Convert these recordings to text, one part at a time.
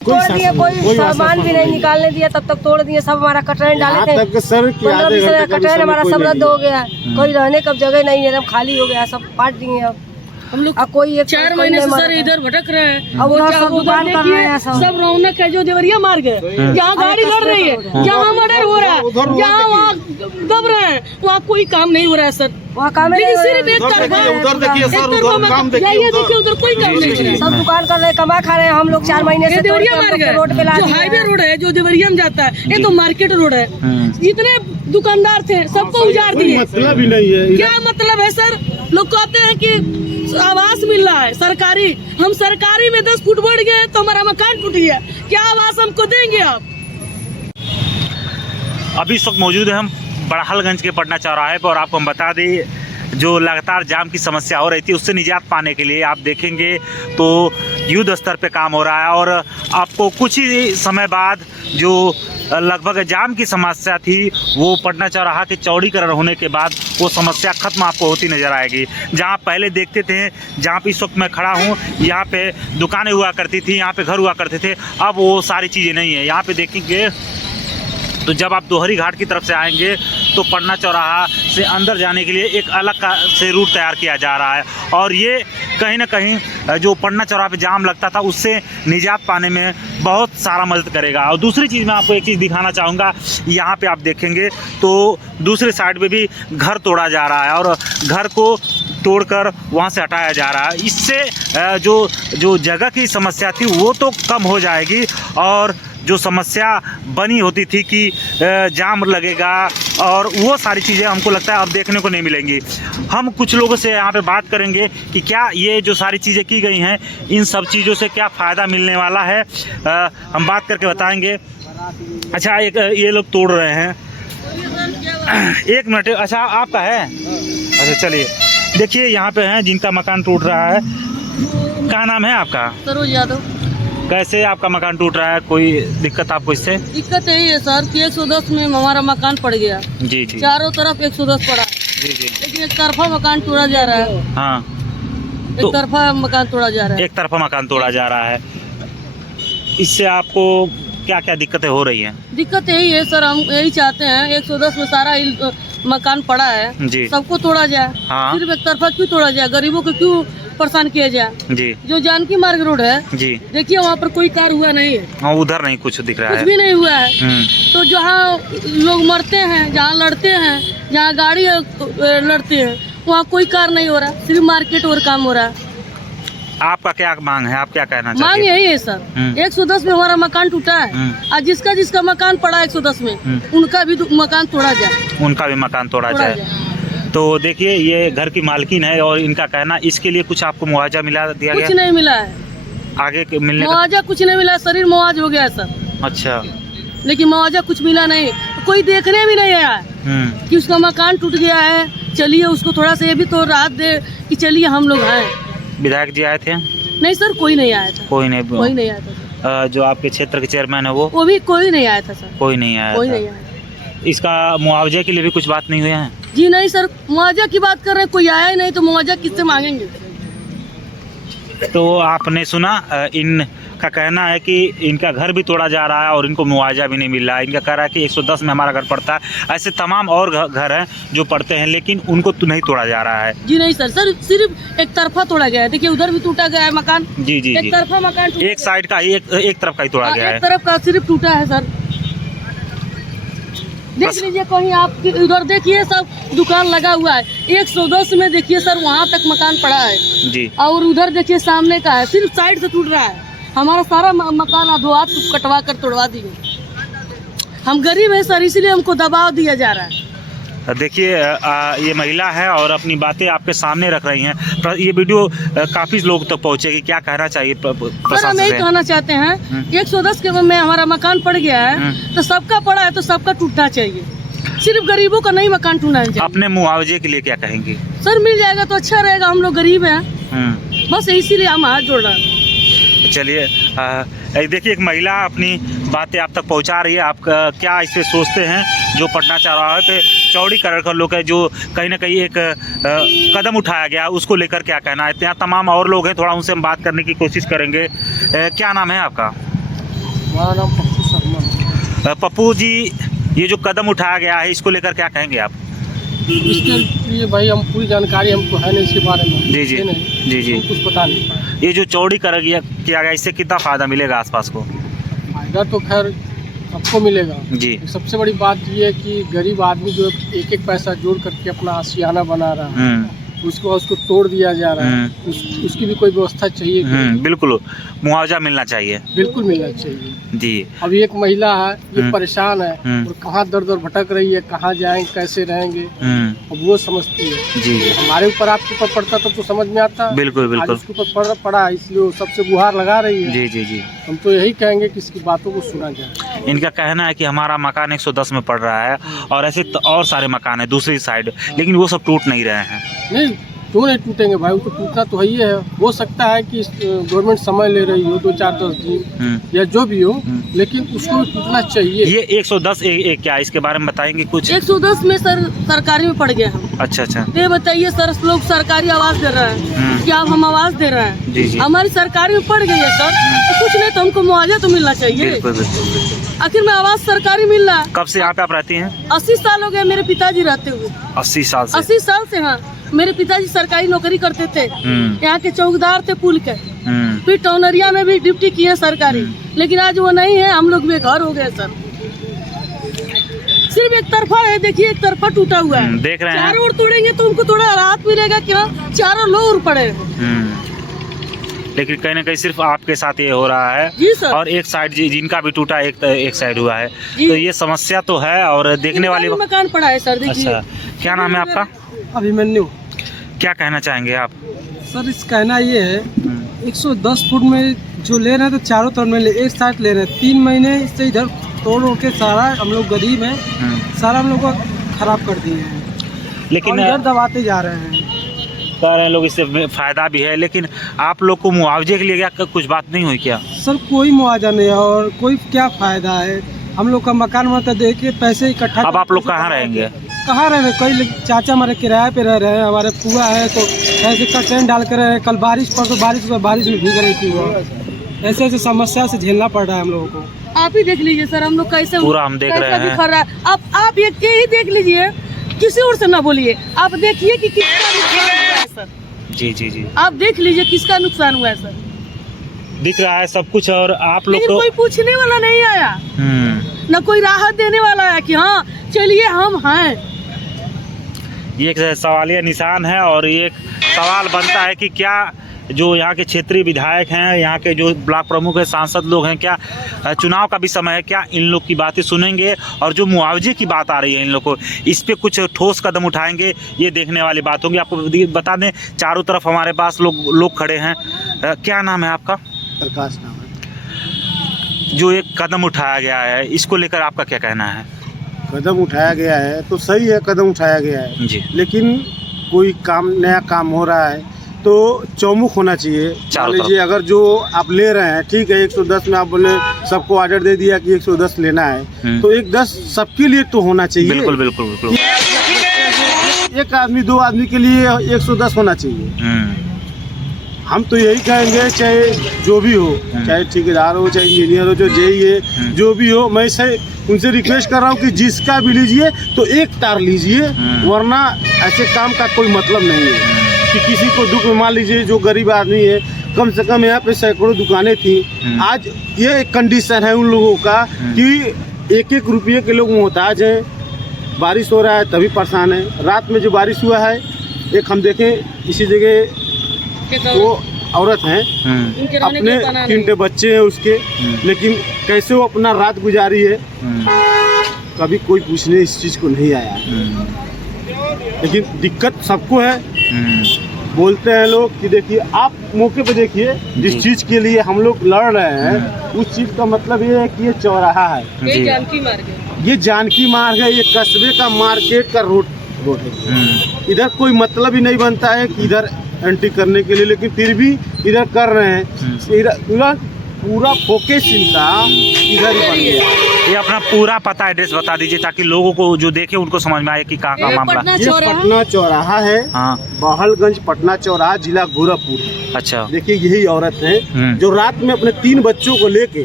तोड़ दिए, कोई सामान भी नहीं निकालने दिया, तब तक तोड़ दिए। सब हमारा कटरैन डाले थे, 15-20 कटरैन हमारा सब रद्द हो गया। कोई रहने का जगह नहीं है, एकदम खाली हो गया, सब पाट दिए। अब हम लोग कोई 4 महीने से सर इधर भटक रहे हैं, अब उधर सब दुकान कर रहे हैं। सब रौनक है जो देवरिया मार्ग है, जहाँ गाड़ी लड़ रही है, जहाँ मर्डर हो रहा है, जहाँ वहाँ दब रहे हैं, वहाँ कोई काम नहीं हो रहा है सर। वहाँ काम नहीं, सिर्फ एक तरफा, उधर देखिए सर, उधर काम देखिए, उधर कोई काम नहीं हो रहा है। सब दुकान कर रहे हैं, कमा खा रहे हैं। हम लोग 4 महीने से देवरिया मार्ग है, रोड पे जो हाईवे रोड है, जो देवरिया में जाता है, ये तो मार्केट रोड है। जितने दुकानदार थे सबको उजाड़ दिए। मतलब ही नहीं है। क्या मतलब है सर? लोग कहते हैं कि आवास मिल रहा है सरकारी, हम सरकारी में 10 फुट बढ़ गए तो हमारा मकान टूट गया। क्या आवास हमको देंगे आप? अभी इस वक्त मौजूद है हम बड़हलगंज के पटना चौराहे पर, और आपको हम बता दें जो लगातार जाम की समस्या हो रही थी उससे निजात पाने के लिए आप देखेंगे तो युद्ध स्तर पे काम हो रहा है। और आपको कुछ ही समय बाद जो लगभग जाम की समस्या थी वो पटना चौराहा के चौड़ीकरण होने के बाद वो समस्या खत्म आपको होती नज़र आएगी। जहाँ पहले देखते थे, जहाँ पे इस वक्त मैं खड़ा हूँ, यहाँ पे दुकानें हुआ करती थी, यहाँ पे घर हुआ करते थे, अब वो सारी चीज़ें नहीं है। यहाँ पे देखेंगे तो जब आप दोहरी घाट की तरफ से आएंगे तो पटना चौराहा से अंदर जाने के लिए एक अलग से रूट तैयार किया जा रहा है, और ये कहीं ना कहीं जो पटना चौराहा पे जाम लगता था उससे निजात पाने में बहुत सारा मदद करेगा। और दूसरी चीज़ मैं आपको एक चीज़ दिखाना चाहूँगा, यहाँ पे आप देखेंगे तो दूसरे साइड पे भी घर तोड़ा जा रहा है, और घर को तोड़कर वहाँ से हटाया जा रहा है। इससे जो जगह की समस्या थी वो तो कम हो जाएगी, और जो समस्या बनी होती थी कि जाम लगेगा और वो सारी चीज़ें हमको लगता है अब देखने को नहीं मिलेंगी। हम कुछ लोगों से यहाँ पे बात करेंगे कि क्या ये जो सारी चीज़ें की गई हैं इन सब चीज़ों से क्या फ़ायदा मिलने वाला है, हम बात करके बताएंगे। अच्छा, एक ये लोग तोड़ रहे हैं, एक मिनट। अच्छा, आपका है? अच्छा चलिए, देखिए यहाँ पे हैं जिनका मकान टूट रहा है। क्या नाम है आपका? सरोज यादव। कैसे आपका मकान टूट रहा है? कोई दिक्कत आपको इससे? दिक्कत यही है सर कि 110 में हमारा मकान पड़ गया। जी जी। चारों तरफ 110 पड़ा। जी जी। लेकिन एक तरफा मकान तोड़ा जा रहा है। हाँ, एक तरफा मकान तोड़ा जा रहा है। एक तरफा मकान तोड़ा जा रहा है। इससे आपको क्या क्या दिक्कतें हो रही हैं? दिक्कत यही है सर, हम यही चाहते हैं 110 में सारा मकान पड़ा है जी, सबको तोड़ा जाए। हाँ। सिर्फ एक तरफा क्यों तोड़ा जाए? गरीबों को क्यों परेशान किया जाए? जी। जो जानकी मार्ग रोड है, जी, देखिए वहाँ पर कोई कार हुआ नहीं है। हाँ, उधर नहीं कुछ दिख रहा कुछ है। भी नहीं हुआ है। तो जहाँ लोग मरते हैं, जहाँ लड़ते हैं, जहाँ गाड़ी लड़ते हैं, वहाँ कोई कार नहीं हो रहा, सिर्फ मार्केट और काम हो रहा है। आपका क्या मांग है? आप क्या कहना चाहते हैं? मांग यही है सर, 110 में हमारा मकान टूटा है और जिसका मकान पड़ा 110 में उनका भी मकान तोड़ा जाए। उनका भी मकान तोड़ा जाए। तो देखिए, ये घर की मालकिन है और इनका कहना, इसके लिए कुछ आपको मुआवजा दिया गया? कुछ नहीं मिला है। आगे मिलने का मुआवजा कुछ नहीं मिला, शरीर मुआवज हो गया है सर। अच्छा। लेकिन मुआवजा कुछ मिला नहीं, कोई देखने भी नहीं आया कि उसका मकान टूट गया है। चलिए उसको थोड़ा सा ये भी तो राहत दे कि चलिए हम लोग हैं। विधायक जी आए थे? नहीं सर, कोई नहीं आया था। कोई नहीं आया था। जो आपके क्षेत्र के चेयरमैन है वो भी कोई नहीं आया था सर। कोई नहीं आया था। इसका मुआवजे के लिए भी कुछ बात नहीं हुई है? जी नहीं सर, मुआवजा की बात कर रहे हैं, कोई आया ही नहीं तो मुआवजा किससे मांगेंगे? तो आपने सुना, इनका कहना है कि इनका घर भी तोड़ा जा रहा है और इनको मुआवजा भी नहीं मिल रहा है। इनका कह रहा है कि 110 में हमारा घर पड़ता है। ऐसे तमाम और घर हैं जो पड़ते हैं लेकिन उनको तो नहीं तोड़ा जा रहा है। जी नहीं सर, सिर्फ एक तरफा तोड़ा गया है। देखिए उधर भी टूटा गया है मकान। जी जी, एक तरफा मकान, एक साइड का ही, एक तरफ का ही तोड़ा गया है। एक तरफ का सिर्फ टूटा है सर। देख लीजिए, कहीं आप उधर देखिए सब दुकान लगा हुआ है। 110 में देखिए सर वहाँ तक मकान पड़ा है जी, और उधर देखिए सामने का है, सिर्फ साइड से टूट रहा है। हमारा सारा मकान अधोआध कटवा कर तोड़वा दिए। हम गरीब हैं सर, इसलिए हमको दबाव दिया जा रहा है। देखिए ये महिला है और अपनी बातें आपके सामने रख रही हैं। ये वीडियो काफ़ी लोग तक पहुँचेगी। क्या कहना चाहिए सर? हम यही कहना चाहते हैं 110 के में हमारा मकान पड़ गया है तो सबका पड़ा है तो सबका टूटना चाहिए, सिर्फ गरीबों का नहीं मकान टूटना चाहिए। अपने मुआवजे के लिए क्या कहेंगी? सर मिल जाएगा तो अच्छा रहेगा, हम लोग गरीब हैं बस इसीलिए हम हाथ जोड़ रहे हैं। चलिए, देखिए एक महिला अपनी बातें आप तक पहुंचा रही है। आप क्या इससे सोचते हैं जो पटना चौराहे पे चौड़ीकरण का लोग है, जो कहीं ना कहीं एक कदम उठाया गया, उसको लेकर क्या कहना है? यहाँ तमाम और लोग हैं, थोड़ा उनसे हम बात करने की कोशिश करेंगे। क्या नाम है आपका? हमारा नाम पप्पू शर्मा है। पप्पू जी, ये जो कदम उठाया गया है इसको लेकर क्या कहेंगे आप? इसके लिए भाई हम पूरी जानकारी हमको है नहीं इसके बारे में। जी जी है नहीं, जी जी। कुछ पता नहीं पाया। ये जो चौड़ी किया गया, इससे कितना फ़ायदा मिलेगा आसपास को? फायदा तो खैर सबको मिलेगा जी। सबसे बड़ी बात ये है कि गरीब आदमी जो एक एक पैसा जोड़ करके अपना आशियाना बना रहा है, उसको तोड़ दिया जा रहा है। उसकी भी कोई व्यवस्था चाहिए। बिल्कुल, मुआवजा मिलना चाहिए। बिल्कुल मिलना चाहिए जी। अभी एक महिला है, ये परेशान है और कहाँ दर दर भटक रही है, कहाँ जाएंगे, कैसे रहेंगे, अब वो समझती है। जी। हमारे ऊपर, आपके ऊपर पड़ता तो समझ में आता। बिल्कुल बिल्कुल। आज उसके ऊपर पड़ा, इसलिए वो सबसे गुहार लगा रही है। जी जी जी। हम तो यही कहेंगे कि इसकी बातों को सुना जाए। इनका कहना है कि हमारा मकान 110 में पड़ रहा है और ऐसे और सारे मकान है दूसरी साइड, लेकिन वो सब टूट नहीं रहे हैं। नहीं, क्यों नहीं टूटेंगे भाई, उनको टूटना तो ही है। हो सकता है कि गवर्नमेंट समय ले रही हो 2-4-10 दिन या जो भी हो, लेकिन उसको भी टूटना चाहिए। ये 110 क्या, इसके बारे में बताएंगे कुछ? 110 में सर सरकारी में पड़ गया हम। अच्छा अच्छा। ये बताइए सर, लोग सरकारी आवाज दे रहे हैं, क्या हम आवाज दे रहे हैं? जी जी। हमारी सरकारी में पड़ गई है सर, तो कुछ नहीं तो हमको मुआवजा तो मिलना चाहिए। बिल्कुल बिल्कुल। आखिर में आवाज सरकारी मिल रहा है। कब से यहाँ पे आप रहती हैं? 80 साल हो गए मेरे पिताजी रहते हुए। 80 साल से? 80 साल से। हाँ, मेरे पिताजी सरकारी नौकरी करते थे, यहाँ के चौकीदार थे पुल के। फिर टौनरिया में भी ड्यूटी किए सरकारी, लेकिन आज वो नहीं है, हम लोग बेघर हो गए सर। सिर्फ एक तरफा है, देखिए एक तरफा टूटा हुआ है। देख रहे हैं। चारों ओर तोड़ेंगे तो उनको थोड़ा राहत मिलेगा क्या? चारों लोग पड़े। लेकिन कहीं ना कहीं सिर्फ आपके साथ ये हो रहा है। जी सर। और एक साइड जिनका भी टूटा, एक साइड हुआ है, तो ये समस्या तो है। और देखने वाली मकान पड़ा है सर, देखिए। अच्छा, क्या नाम है आपका? अभिमन्यु। क्या कहना चाहेंगे आप? सर, इस कहना ये है 110 फुट में जो ले रहे हैं तो चारों तरफ में एक साइड ले रहे हैं। 3 महीने से इधर तोड़ के सारा हम लोग गरीब हैं, सारा हम लोग को खराब कर दिए हैं। लेकिन इधर दबाते जा रहे हैं। कह रहे हैं लोग इससे फायदा भी है, लेकिन आप लोग को मुआवजे के लिए क्या कुछ बात नहीं हुई क्या? सर, कोई मुआवजा नहीं है और कोई क्या फायदा है। हम लोग का मकान मतलब देखिए पैसे इकट्ठा। अब आप लोग कहाँ रहेंगे? कहाँ रह रहे? कई चाचा हमारे किराए पे रह रहे हैं, हमारे पुआ है तो ऐसे कटेन डाल कर रहे हैं। कल बारिश पर तो बारिश में भीग रही थी वो। ऐसे ऐसे समस्या से झेलना पड़ रहा है हम लोगों को। आप ही देख लीजिए सर, हम लोग कैसे पूरा हम देख रहे हैं। रहा है। आप यही देख लीजिए, किसी और से ना बोलिए। आप देखिए कि किसका नुकसान हुआ है सर। जी जी जी। आप देख लीजिए किसका नुकसान हुआ है सर। दिख रहा है सब कुछ। और आप लोग तो कोई पूछने वाला नहीं आया, न कोई राहत देने वाला है कि हाँ चलिए हम हैं। ये एक सवालिया निशान है और ये एक सवाल बनता है कि क्या जो यहाँ के क्षेत्रीय विधायक हैं, यहाँ के जो ब्लॉक प्रमुख हैं, सांसद लोग हैं, क्या चुनाव का भी समय है, क्या इन लोग की बातें सुनेंगे? और जो मुआवजे की बात आ रही है इन लोग को, इस पे कुछ ठोस कदम उठाएंगे? ये देखने वाली बात होगी। आपको बता दें, चारों तरफ हमारे पास लोग खड़े हैं। क्या नाम है आपका? प्रकाश नाम है। जो एक कदम उठाया गया है, इसको लेकर आपका क्या कहना है? कदम उठाया गया है तो सही है, कदम उठाया गया है जी, लेकिन कोई नया काम हो रहा है तो चौमुख होना चाहिए। मान लीजिए अगर जो आप ले रहे हैं, ठीक है, 110 में आप बोले सबको ऑर्डर दे दिया कि 110 लेना है, तो 110 सबके लिए तो होना चाहिए। बिल्कुल बिल्कुल बिल्कुल। एक आदमी 2 आदमी के लिए 110 होना चाहिए। हम तो यही कहेंगे, चाहे जो भी हो, चाहे ठेकेदार हो, चाहे इंजीनियर हो, जो जेई है, जो भी हो, मैं उनसे रिक्वेस्ट कर रहा हूँ कि जिसका भी लीजिए तो एक तार लीजिए, वरना ऐसे काम का कोई मतलब नहीं है कि किसी को दुख में। मान लीजिए जो गरीब आदमी है, कम से कम यहाँ पे सैकड़ों दुकानें थी, आज ये एक कंडीशन है उन लोगों का कि 1-1 रुपये के लोग मोहताज हैं। बारिश हो रहा है तभी परेशान है। रात में जो बारिश हुआ है, एक हम देखें इसी जगह वो औरत हैं, अपने 3 बच्चे हैं उसके, लेकिन कैसे वो अपना रात गुजारी है, कभी कोई पूछने इस चीज़ को नहीं आया। लेकिन दिक्कत सबको है। बोलते हैं लोग कि देखिए, आप मौके पे देखिए, जिस चीज़ के लिए हम लोग लड़ रहे हैं, उस चीज़ का मतलब ये है कि ये चौराहा है, ये जानकी मार्ग है, ये जानकी मार्ग है, ये कस्बे का मार्केट का रोड है। इधर कोई मतलब ही नहीं बनता है कि इधर एंट्री करने के लिए, लेकिन फिर भी इधर कर रहे हैं। इधर पूरा फोकस इनका इधर ही बन गया। ये अपना पूरा पता एड्रेस बता दीजिए ताकि लोगों को जो देखे उनको समझ में आए कि कहाँ का मामला। ये पटना चौराहा है, हाँ बहलगंज पटना चौराहा, जिला गोरखपुर। अच्छा। देखिए यही औरत है जो रात में अपने 3 बच्चों को लेके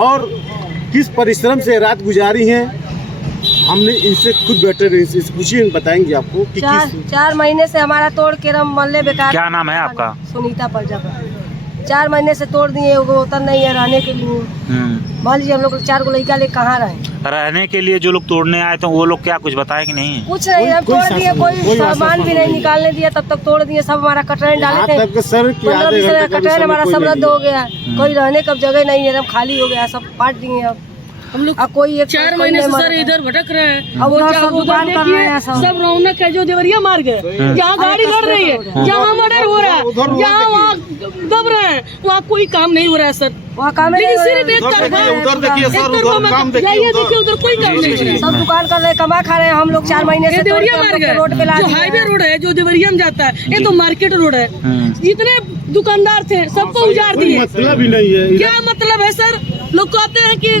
और किस परिश्रम से रात गुजारी है, हमने इनसे खुद बेटर पूछिए, बताएंगे आपको कि 4 महीने से हमारा तोड़ के रम मल्ले बेकार। क्या नाम है आपका? सुनीता प्रजापति। 4 महीने से तोड़ दिए, वो उतर नहीं है रहने के लिए। मान लीजिए हम लोग 4 को लड़का ले कहाँ रहे रहने के लिए। जो लोग तोड़ने आए थे वो लोग क्या कुछ बताए कि नहीं? कुछ नहीं, हम तोड़ दिए, कोई सामान भी नहीं निकालने दिया, तब तक तोड़ दिए। सब हमारा कटरैन डाले थे, 15-20 कटरैन हमारा सब रद्द हो गया। कोई रहने का जगह नहीं है, सब खाली हो गया, सब पाट दिए। अब हम लोग कोई 4 महीने से सर इधर भटक रहे हैं। अब दुकान कर रहे हैं, सब रौनक है जो देवरिया मार्ग है, जहाँ गाड़ी लड़ रही है, जहाँ मर्डर हो रहा है, जहाँ वहाँ दब रहे हैं, वहाँ कोई काम नहीं हो रहा है सर। वहाँ काम सिर्फ एक तरफा है, उधर देखिए उधर कोई काम नहीं है। सब दुकान कर रहे हैं, कमा खा रहे हैं। हम लोग 4 महीने से देवरिया मार्ग है, रोड पे जो हाईवे रोड है, जो देवरिया में जाता है, ये तो मार्केट रोड है। जितने दुकानदार थे सबको उजाड़ दिए। मतलब ही नहीं है। क्या मतलब है सर? लोग कहते हैं कि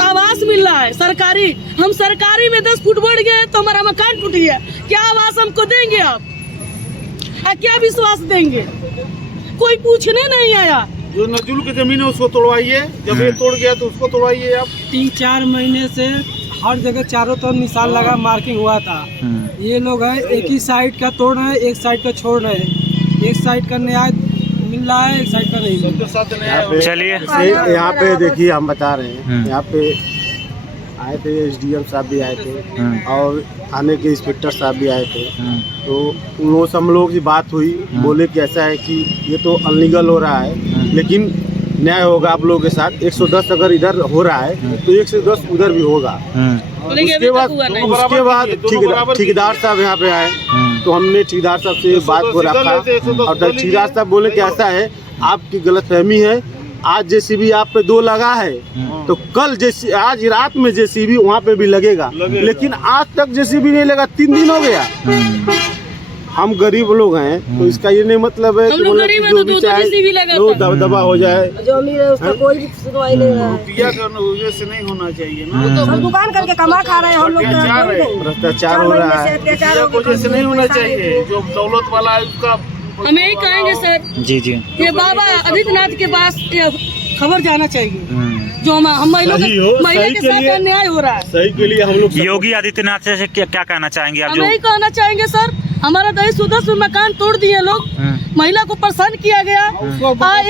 आवास मिल रहा है सरकारी, हम सरकारी में 10 फुट बढ़ गए तो हमारा मकान टूट गया। क्या आवास हमको देंगे आप? क्या विश्वास देंगे? कोई पूछने नहीं आया। जो नजूल की जमीन है उसको तोड़वाइए, जब ये तोड़ गया तो उसको तोड़वाइए आप। 3-4 महीने से हर जगह चारों तरफ निशान लगा, मार्किंग हुआ था। ये लोग है एक ही साइड का तोड़ रहे हैं, एक साइड का छोड़ रहे हैं। एक साइड का न्याय मिल रहा है, एक साइड का नहीं मिल रहा है। चलिए यहाँ पे देखिए, हम बता रहे हैं, यहाँ पे आए थे SDM साहब भी आए थे और थाने के इंस्पेक्टर साहब भी आए थे। तो वो सब लोगों की बात हुई, बोले कि ऐसा है कि ये तो अनलीगल हो रहा है, लेकिन न्याय होगा आप लोगों के साथ। 110 अगर इधर हो रहा है तो 110 उधर भी होगा। उसके बाद ठेकेदार साहब यहाँ पे आए तो हमने ठेकेदार साहब से बात को रखा और ठेकेदार साहब बोले कि ऐसा है, आपकी गलतफहमी है। आज JCB आप पे 2 लगा है तो कल आज रात में JCB वहाँ पे भी लगेगा, लेकिन आज तक JCB नहीं लगा। 3 दिन हो गया। हम गरीब लोग हैं तो इसका ये नहीं मतलब है कि जो भी चाहे जो दबदबा हो जाए, जो अमीर है उसका कोई भी सुनवाई नहीं रहा है। रुपया का वजह से नहीं होना चाहिए ना। हम दुकान करके कमा खा रहे हैं, हम लोग भ्रष्टाचार हो रहा है, वजह से नहीं होना चाहिए। जो दौलत वाला है उसका हम यही कहेंगे सर। जी ये बाबा आदित्यनाथ के पास खबर जाना चाहिए जो हम महिला के साथ अन्याय हो रहा है। सही के लिए हम लोग योगी आदित्यनाथ से क्या कहना चाहेंगे आप? हम यही कहना चाहेंगे सर, हमारा 110 में मकान तोड़ दिए लोग, महिला को परेशान किया गया।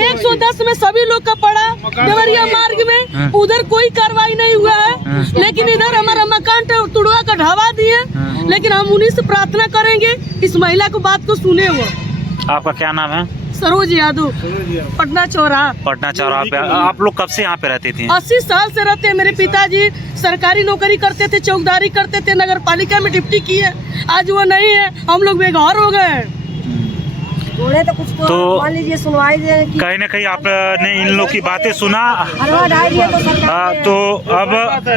110 में सभी लोग का पड़ा देवरिया मार्ग में, उधर कोई कार्रवाई नहीं हुआ है, लेकिन इधर हमारा मकान तुड़वा का ढावा दिए। लेकिन हम उन्हीं से प्रार्थना करेंगे इस महिला को बात को सुने। वो आपका क्या नाम है? सरोज यादव, पटना चौराहा। पटना चौराहा पे आप लोग कब से यहाँ पे रहते थे? 80 साल से रहते हैं। मेरे पिताजी सरकारी नौकरी करते थे, चौकीदारी करते थे, नगर पालिका में डिप्टी किए। आज वो नहीं है, हम लोग बेघर हो गए। बोले तो कुछ तो मान लीजिए सुनवाई दे। कहीं न कहीं आपने इन लोग की बातें सुना तो अब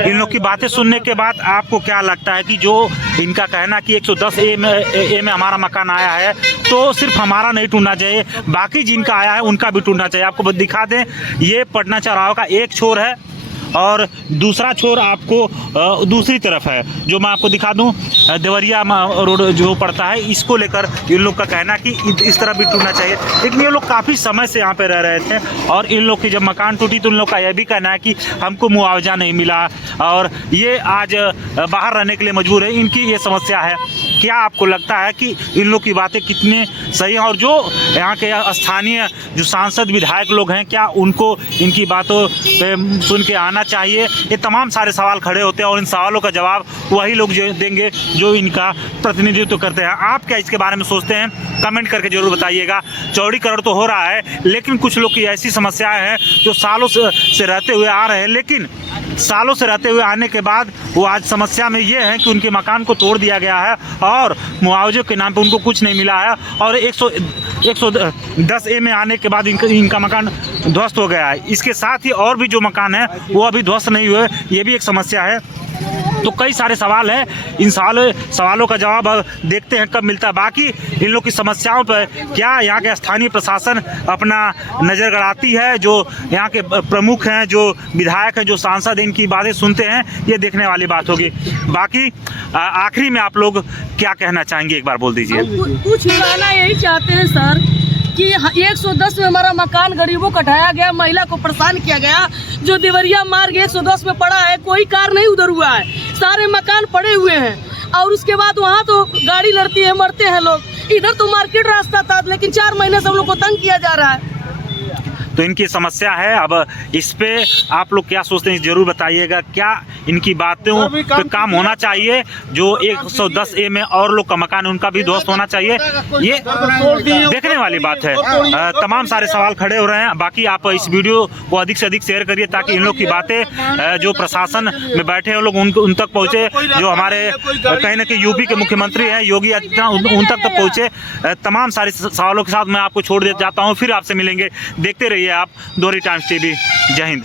इन लोग की बातें सुनने के बाद आपको क्या लगता है कि जो इनका कहना कि 110A में हमारा मकान आया है तो सिर्फ हमारा नहीं टूटना चाहिए, बाकी जिनका आया है उनका भी टूटना चाहिए। आपको दिखा दें, ये पटना चौराहा का एक छोर है और दूसरा छोर आपको दूसरी तरफ है, जो मैं आपको दिखा दूं देवरिया रोड जो पड़ता है। इसको लेकर इन लोग का कहना कि इस तरह भी टूटना चाहिए, लेकिन ये लोग काफ़ी समय से यहाँ पे रह रहे थे और इन लोग की जब मकान टूटी तो इन लोग का यह भी कहना है कि हमको मुआवजा नहीं मिला और ये आज बाहर रहने के लिए मजबूर है। इनकी ये समस्या है। क्या आपको लगता है कि इन लोग की बातें कितने सही हैं और जो यहाँ के स्थानीय जो सांसद विधायक लोग हैं क्या उनको इनकी बातों पे सुन के आना चाहिए? ये तमाम सारे सवाल खड़े होते हैं और इन सवालों का जवाब वही लोग देंगे जो इनका प्रतिनिधित्व करते हैं। आप क्या इसके बारे में सोचते हैं? कमेंट करके जरूर बताइएगा। चौड़ीकरण तो हो रहा है, लेकिन कुछ लोग की ऐसी समस्याएं हैं जो सालों से रहते हुए आ रहे हैं, लेकिन सालों से रहते हुए आने के बाद वो आज समस्या में ये है कि उनके मकान को तोड़ दिया गया है और मुआवजे के नाम पे उनको कुछ नहीं मिला है और 110A में आने के बाद इनका मकान ध्वस्त हो गया है। इसके साथ ही और भी जो मकान है वो अभी ध्वस्त नहीं हुए, ये भी एक समस्या है। तो कई सारे सवाल हैं, इन सवालों का जवाब देखते हैं कब मिलता है। बाकी इन लोग की समस्याओं पर क्या यहाँ के स्थानीय प्रशासन अपना नज़र गड़ाती है, जो यहाँ के प्रमुख हैं, जो विधायक हैं, जो सांसद इनकी बातें सुनते हैं, ये देखने वाली बात होगी। बाकी आखिरी में आप लोग क्या कहना चाहेंगे, एक बार बोल दीजिए। कुछ कहना यही चाहते हैं सर कि 110 में हमारा मकान गरीबों को ढाया गया, महिला को परेशान किया गया। जो देवरिया मार्ग 110 में पड़ा है, कोई कार नहीं उधर हुआ है, सारे मकान पड़े हुए हैं। और उसके बाद वहाँ तो गाड़ी लड़ती है, मरते हैं लोग। इधर तो मार्केट रास्ता था, लेकिन 4 महीने से हम लोग को तंग किया जा रहा है। तो इनकी समस्या है। अब इस पे आप लोग क्या सोचते हैं, जरूर बताइएगा। क्या इनकी बातों पे काम होना चाहिए? जो 110A में और लोग का मकान है, उनका भी ध्वस्त होना चाहिए, ये देखने वाली बात है। तमाम सारे सवाल खड़े हो रहे हैं। बाकी आप इस वीडियो को अधिक से अधिक शेयर करिए, ताकि इन लोग की बातें जो प्रशासन में बैठे हैं लोग उन तक पहुँचे। जो हमारे कहीं ना कहीं यूपी के मुख्यमंत्री हैं योगी आदित्यनाथ, उन तक पहुँचे। तमाम सारे सवालों के साथ मैं आपको छोड़ दे जाता हूँ, फिर आपसे मिलेंगे। देखते रहिए आप दोहरी टाइम्स टीवी। जय हिंद।